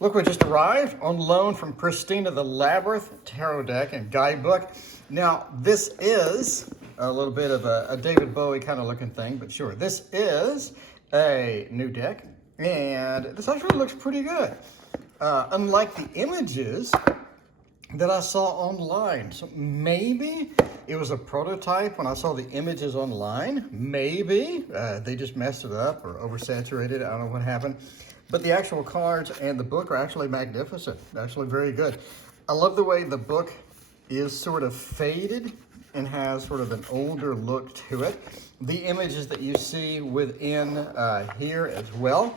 Look what just arrived on loan from Christina, the Labyrinth Tarot deck and guidebook. Now, this is a little bit of a David Bowie kind of looking thing, but sure, this is a new deck, and this actually looks pretty good. Unlike the images that I saw online. So maybe it was a prototype when I saw the images online. Maybe they just messed it up or oversaturated it. I don't know what happened. But the actual cards and the book are actually magnificent. Actually very good. I love the way the book is sort of faded and has sort of an older look to it. The images that you see within here as well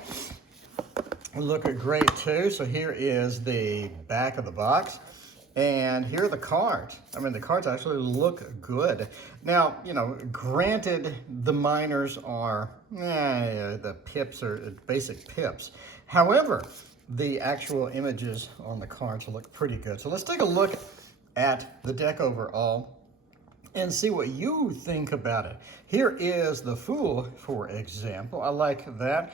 look great too. So here is the back of the box. And here are the cards. I mean, the cards actually look good. Now, you know, granted, the minors are, the pips are basic pips. However, the actual images on the cards look pretty good. So let's take a look at the deck overall and see what you think about it. Here is the Fool, for example. I like that.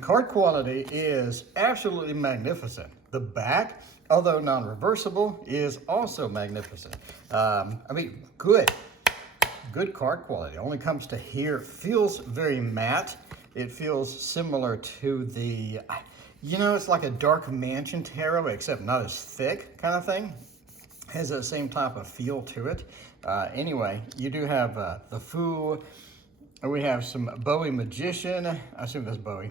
Card quality is absolutely magnificent. The back, although non-reversible, is also magnificent. I mean, good card quality. Only comes to here. Feels very matte. It feels similar to the, you know, it's like a Dark Mansion Tarot, except not as thick kind of thing. Has that same type of feel to it. Anyway, you do have the Fool. We have some Bowie Magician. I assume that's Bowie.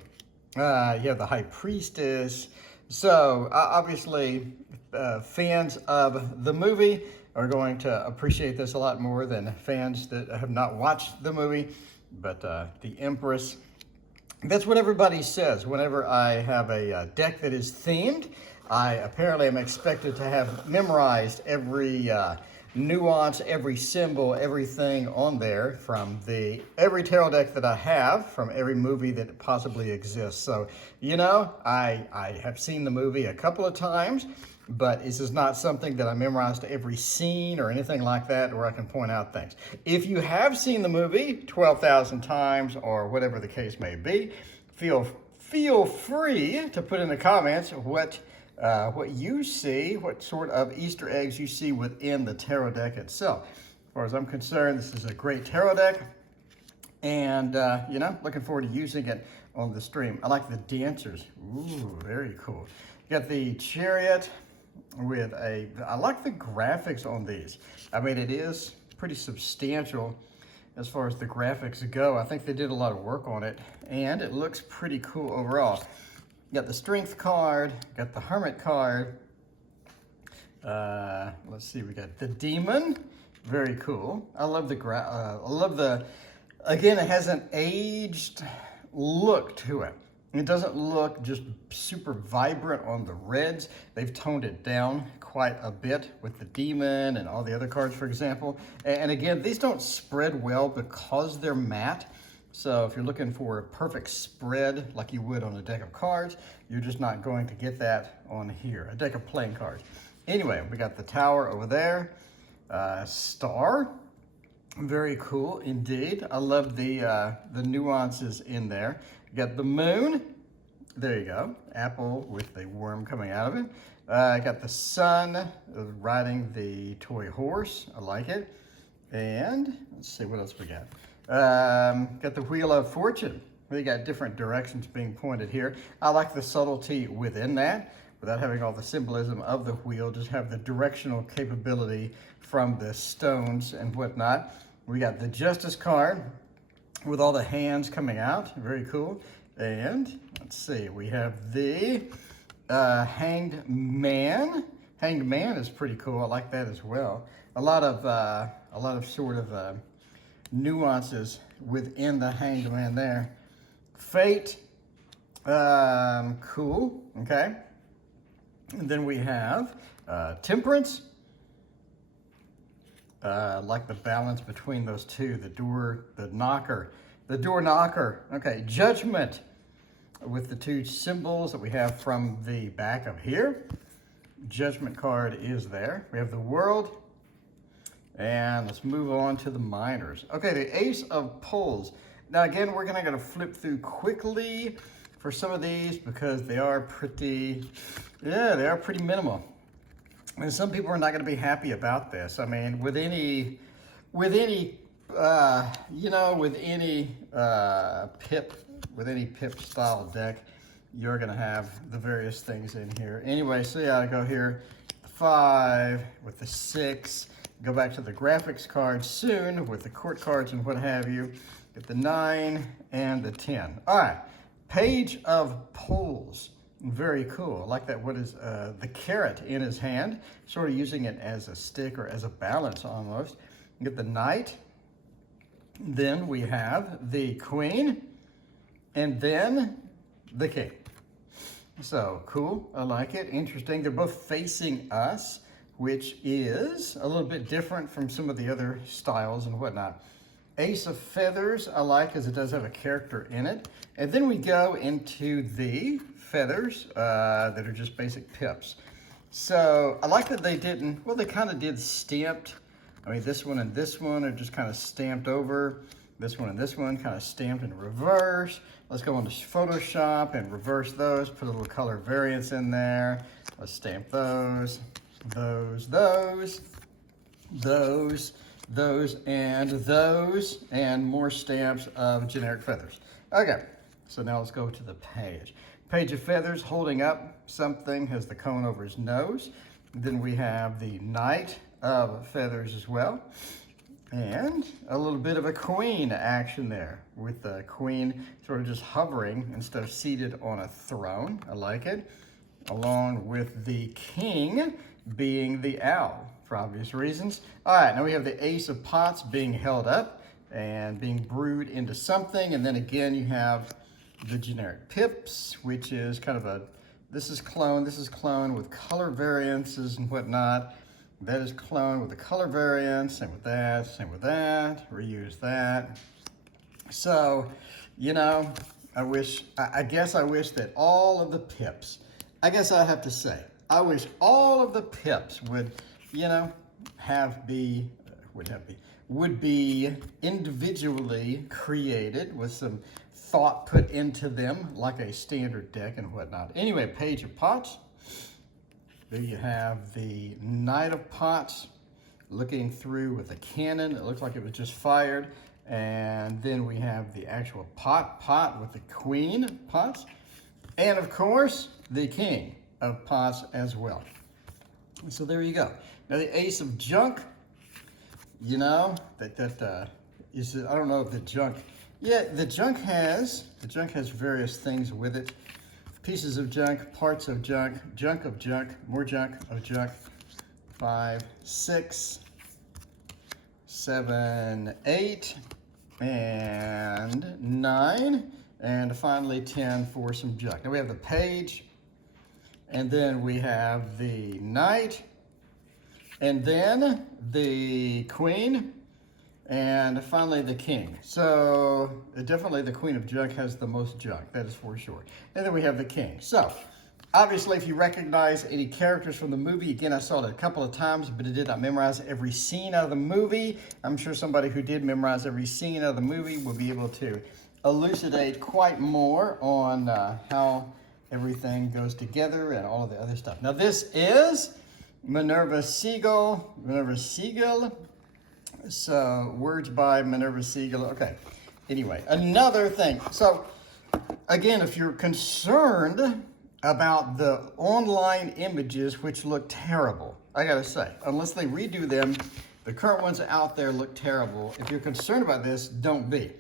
You have the High Priestess. So obviously, fans of the movie are going to appreciate this a lot more than fans that have not watched the movie. But the Empress, that's what everybody says. Whenever I have a deck that is themed, I apparently am expected to have memorized every nuance, every symbol, everything on there from every tarot deck that I have, from every movie that possibly exists. So, you know, I have seen the movie a couple of times, but this is not something that I memorized every scene or anything like that where I can point out things. If you have seen the movie 12,000 times or whatever the case may be, feel free to put in the comments what you see, what sort of Easter eggs you see within the tarot deck itself. As far as I'm concerned, this is a great tarot deck, and you know, looking forward to using it on the stream. I like the dancers. Ooh, very cool. You got the Chariot with I like the graphics on these. I mean, it is pretty substantial as far as the graphics go. I think they did a lot of work on it, and it looks pretty cool overall. You got the Strength card, got the Hermit card. Let's see, we got the Demon. Very cool. I love again, it has an aged look to it. It doesn't look just super vibrant on the reds. They've toned it down quite a bit with the Demon and all the other cards, for example. And again, these don't spread well because they're matte. So if you're looking for a perfect spread like you would on a deck of cards, you're just not going to get that on here, a deck of playing cards. Anyway, we got the Tower over there, Star, very cool indeed. I love the nuances in there. You got the Moon, there you go, apple with the worm coming out of it. I got the Sun riding the toy horse, I like it. And let's see what else we got. Got the Wheel of Fortune. We got different directions being pointed here. I like the subtlety within that, without having all the symbolism of the wheel, just have the directional capability from the stones and whatnot. We got the Justice card with all the hands coming out, very cool. And let's see, we have the Hanged Man. Hanged Man is pretty cool. I like that as well. A lot of sort of nuances within the Hanged Man there. Fate, cool, okay. And then we have Temperance. Like the balance between those two, the door knocker. Okay, Judgment with the two symbols that we have from the back of here. Judgment card is there. We have the World. And let's move on to the minors. Okay, the Ace of Poles. Now again, we're gonna flip through quickly for some of these because they are pretty, yeah, they are pretty minimal. And some people are not going to be happy about this. I mean, with any pip style deck, you're going to have the various things in here. Anyway, so yeah, I go here, 5 with the 6. Go back to the graphics cards soon with the court cards and what have you. Get the 9 and the 10. All right, Page of Pulls. Very cool. I like that. What is the carrot in his hand, sort of using it as a stick or as a balance almost. You get the Knight. Then we have the Queen, and then the King. So cool. I like it. Interesting. They're both facing us, which is a little bit different from some of the other styles and whatnot. Ace of Feathers I like because it does have a character in it. And then we go into the feathers that are just basic pips. So I like that they didn't, well, they kind of did stamped. I mean, this one and this one are just kind of stamped over. This one and this one kind of stamped in reverse. Let's go into Photoshop and reverse those, put a little color variance in there. Let's stamp those, those, and more stamps of generic feathers. Okay, so now let's go to the page. Page of Feathers holding up something, has the cone over his nose. Then we have the Knight of Feathers as well. And a little bit of a Queen action there with the Queen sort of just hovering instead of seated on a throne. I like it. Along with the King being the owl for obvious reasons. All right, now we have the Ace of Pots being held up and being brewed into something. And then again, you have the generic pips, which is kind of a, this is clone with color variances and whatnot. That is clone with the color variance, same with that, reuse that. So, you know, I guess I wish that all of the pips, I guess I have to say, I wish all of the pips would, you know, would be individually created with some thought put into them like a standard deck and whatnot. Anyway, Page of Pots. There you have the Knight of Pots looking through with a cannon. It looks like it was just fired. And then we have the actual pot with the Queen of Pots. And of course, the King of Pots as well. So there you go. Now the Ace of Junk, you know, is, I don't know if the junk, yeah, the junk has various things with it. Pieces of junk, parts of junk, junk of junk, more junk of junk. 5, 6, 7, 8, and 9, and finally 10 for some junk. Now we have the Page, and then we have the Knight, and then the Queen, and finally the King. So definitely the Queen of Junk has the most junk, that is for sure. And then we have the King. So obviously if you recognize any characters from the movie, again, I saw it a couple of times, but it did not memorize every scene out of the movie. I'm sure somebody who did memorize every scene out of the movie will be able to elucidate quite more on how everything goes together and all of the other stuff. Now this is Minerva Siegel. So, words by Minerva Siegel. Okay, anyway, another thing. So, again, if you're concerned about the online images, which look terrible, I gotta say, unless they redo them, the current ones out there look terrible. If you're concerned about this, don't be.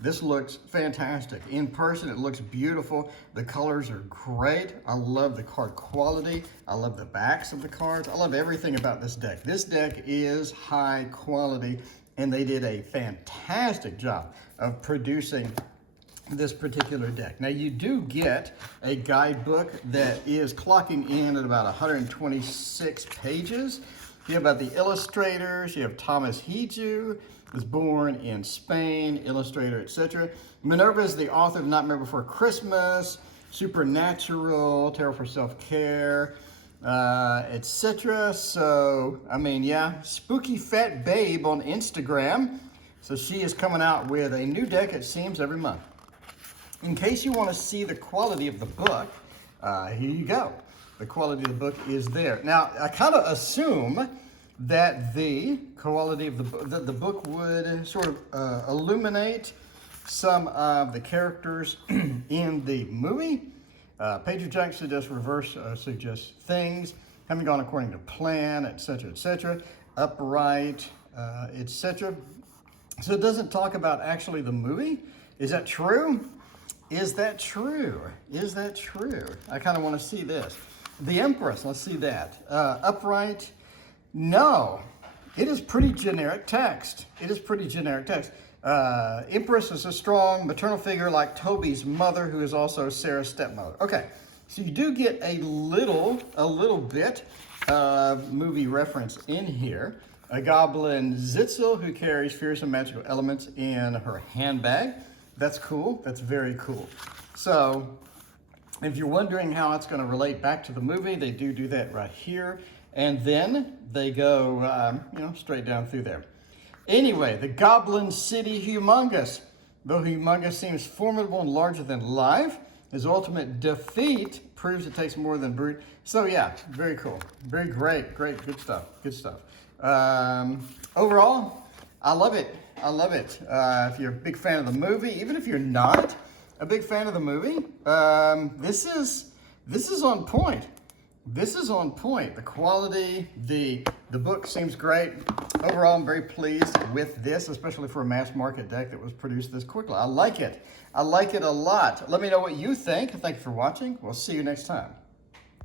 This looks fantastic. In person, it looks beautiful. The colors are great. I love the card quality. I love the backs of the cards. I love everything about this deck. This deck is high quality, and they did a fantastic job of producing this particular deck. Now, you do get a guidebook that is clocking in at about 126 pages. You have about the illustrators. You have Thomas Hiju, was born in Spain, illustrator, etc. Minerva is the author of Nightmare Before Christmas, Supernatural, Tarot for Self-Care, etc. So, I mean, yeah, Spooky Fat Babe on Instagram. So she is coming out with a new deck, it seems, every month. in case you want to see the quality of the book, here you go. The quality of the book is there. Now, I kind of assume that the quality of the book would sort of illuminate some of the characters in the movie. Page of Junk suggests reverse, suggests things haven't gone according to plan, etc., upright, etc. So it doesn't talk about actually the movie. Is that true? Is that true? Is that true? I kind of want to see this. The Empress, let's see that. Upright, no. It is pretty generic text. It is pretty generic text. Empress is a strong maternal figure like Toby's mother, who is also Sarah's stepmother. Okay, so you do get a little bit of movie reference in here. A goblin Zitzel who carries fearsome magical elements in her handbag. That's cool. That's very cool. So if you're wondering how it's going to relate back to the movie, they do that right here. And then they go, straight down through there. Anyway, the Goblin City Humongous. Though Humongous seems formidable and larger than life, his ultimate defeat proves it takes more than brute. So yeah, very cool. Very great, good stuff, overall, I love it. I love it. If you're a big fan of the movie, even if you're not a big fan of the movie, this is on point. This is on point. The quality, the book seems great. Overall, I'm very pleased with this, especially for a mass market deck that was produced this quickly. I like it. I like it a lot. Let me know what you think. Thank you for watching. We'll see you next time.